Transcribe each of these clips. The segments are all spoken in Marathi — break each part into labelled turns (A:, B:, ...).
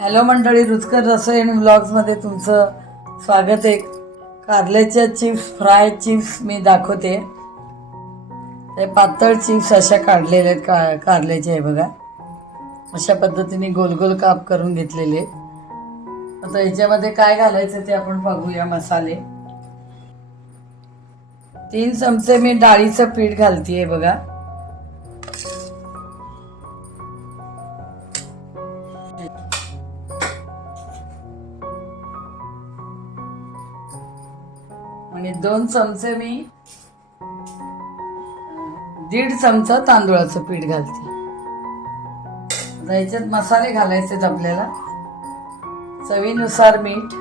A: हॅलो मंडळी रुचकर रसोई आणि ब्लॉग्समध्ये तुमचं स्वागत आहे. कारल्याच्या चिप्स फ्राय चिप्स मी दाखवते. ते पातळ चिप्स अशा काढलेल्या आहेत का कारल्याचे आहे बघा. अशा पद्धतीने गोल गोल काप करून घेतलेले. आता याच्यामध्ये काय घालायचं ते आपण बघूया मसाले. तीन चमचे मी डाळीचं पीठ घालतीये बघा. आणि दोन चमचे मी दीड चमचा तांदूळाचं पीठ घालते. याच्यात मसाले घालायचे आहेत आपल्याला. चवीनुसार मीठ.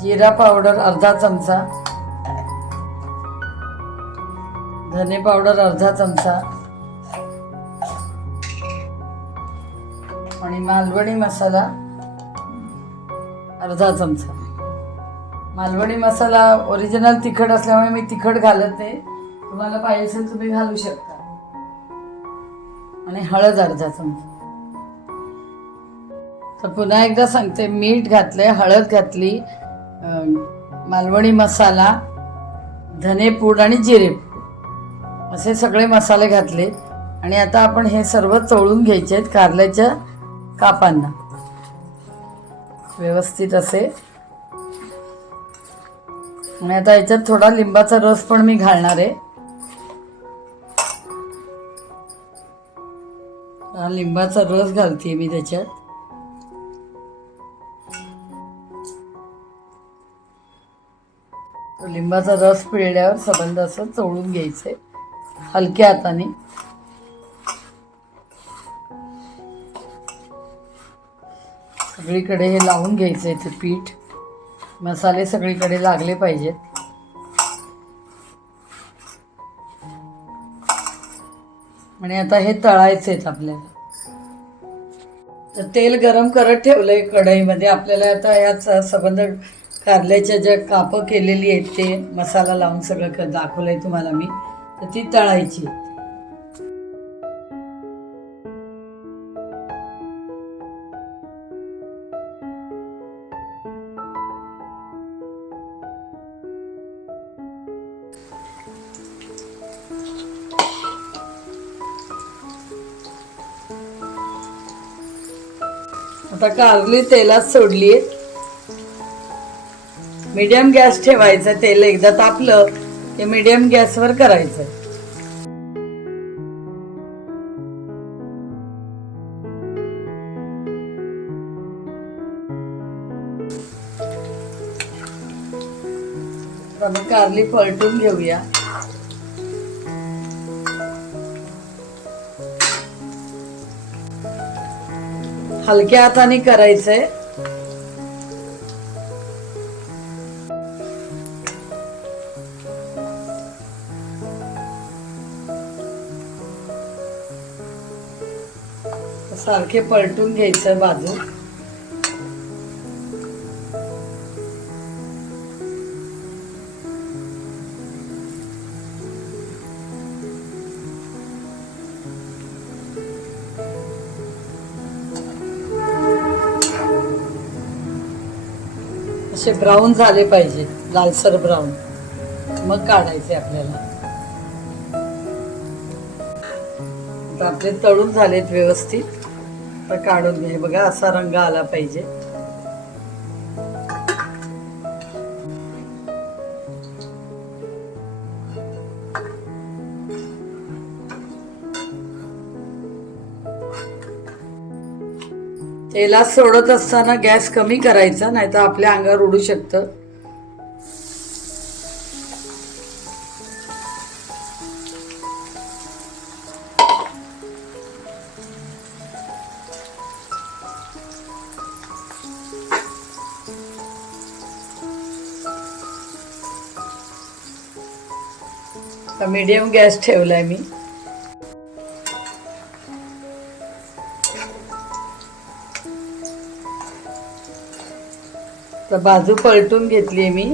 A: जिरा पावडर अर्धा चमचा. धने पावडर अर्धा चमचा. आणि मालवणी मसाला अर्धा चमचा. मालवणी मसाला ओरिजिनल तिखट असल्यामुळे मी तिखट घालत नाही. तुम्हाला पाहिजे असेल तुम्ही घालू शकता. आणि हळद अर्धा चमचा. तर पुन्हा एकदा सांगते मीठ घातले हळद घातली मालवणी मसाला धनेपूड आणि जिरेपूड असे सगळे मसाले घातले. आणि आता आपण हे सर्व चोळून घ्यायचे आहेत. कारल्याच्या कापांना. व्यवस्थित असे. आणि आता याच्यात थोडा लिंबाचा रस पण मी घालणार आहे. हा लिंबाचा रस घालते मी त्याच्यात. लिंबाचा रस पिळल्यावर सबंध असं चोळून घ्यायचंय. हलक्या हाताने. सगळीकडे हे लावून घ्यायचंय ते पीठ. मसाले सगळीकडे लागले पाहिजेत. आणि आता हे तळायचे आहेत आपल्याला. तर तेल गरम करत ठेवलंय कढईमध्ये. आपल्याला आता याच संबंध कारल्याच्या ज्या कापं केलेली आहेत ते मसाला लावून सगळं क- दाखवलंय तुम्हाला मी. तर ती तळायची. आता कारली तेलात सोडली मीडियम गॅस ठेवायचं तेल एकदा तापलं की मीडियम गॅसवर करायचं. तर कारली पलटून घेऊया. हलक्या हाताने करायचंय. सारखे पलटून घ्यायचं बाजू असे ब्राऊन झाले पाहिजे लालसर ब्राऊन मग काढायचे आपल्याला. आपले तळून झालेत व्यवस्थित. तर काढून घे. बघा असा रंग आला पाहिजे. तेलात सोडत असताना गॅस कमी करायचा नाही तर आपल्या अंगावर उडू शकतं. मीडियम गॅस ठेवलाय मी. तर बाजू पलटून घेतली आहे मी.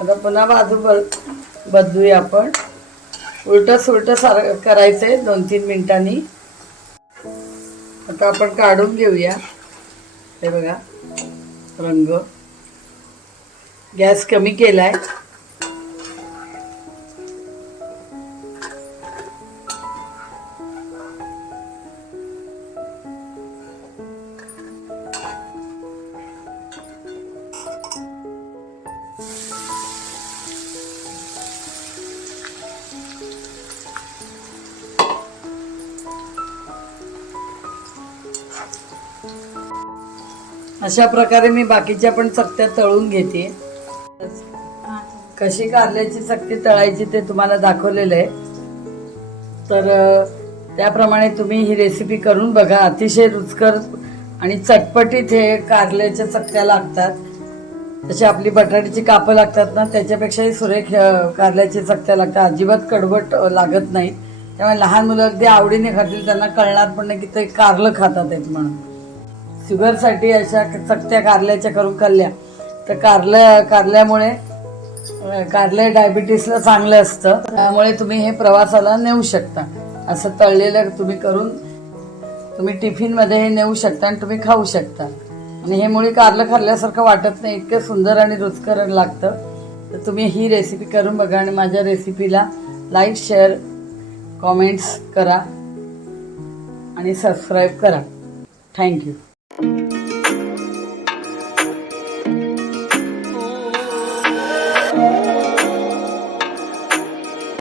A: आता पुन्हा बाजू बल बदलूया आपण. उलटं सुलटं सार करायचं आहे दोन तीन मिनिटांनी. आता आपण काढून घेऊया. हे बघा रंग. गॅस कमी केला आहे अशा प्रकारे मी बाकीच्या पण चकत्या तळून घेते. कशी कारल्याची चकती तळायची ते तुम्हाला दाखवलेलं आहे. तर त्याप्रमाणे तुम्ही ही रेसिपी करून बघा. अतिशय रुचकर आणि चटपटीत हे कारल्याच्या चकत्या लागतात. जशी आपली बटाट्याची कापं लागतात ना त्याच्यापेक्षाही सुरेख कारल्याची चकत्या लागतात. अजिबात कडवट लागत नाही. त्यामुळे लहान मुलं अगदी आवडीने खातील त्यांना कळणार पण नाही की ते कारलं खातात आहेत म्हणून. शुगरसाठी अशा चकत्या कारल्याच्या करून खाल्ल्या. तर कारल्या कारल्यामुळे कारले डायबिटीसला चांगलं असतं. त्यामुळे तुम्ही हे प्रवासाला नेऊ शकता. असं तळलेलं तुम्ही करून तुम्ही टिफिनमध्ये हे नेऊ शकता आणि तुम्ही खाऊ शकता. आणि हे मुळे कारलं खाल्ल्यासारखं वाटत नाही इतकं सुंदर आणि रुचकर लागतं. तर तुम्ही ही रेसिपी करून बघा आणि माझ्या रेसिपीला लाईक शेअर कॉमेंट्स करा आणि सबस्क्राईब करा. थँक्यू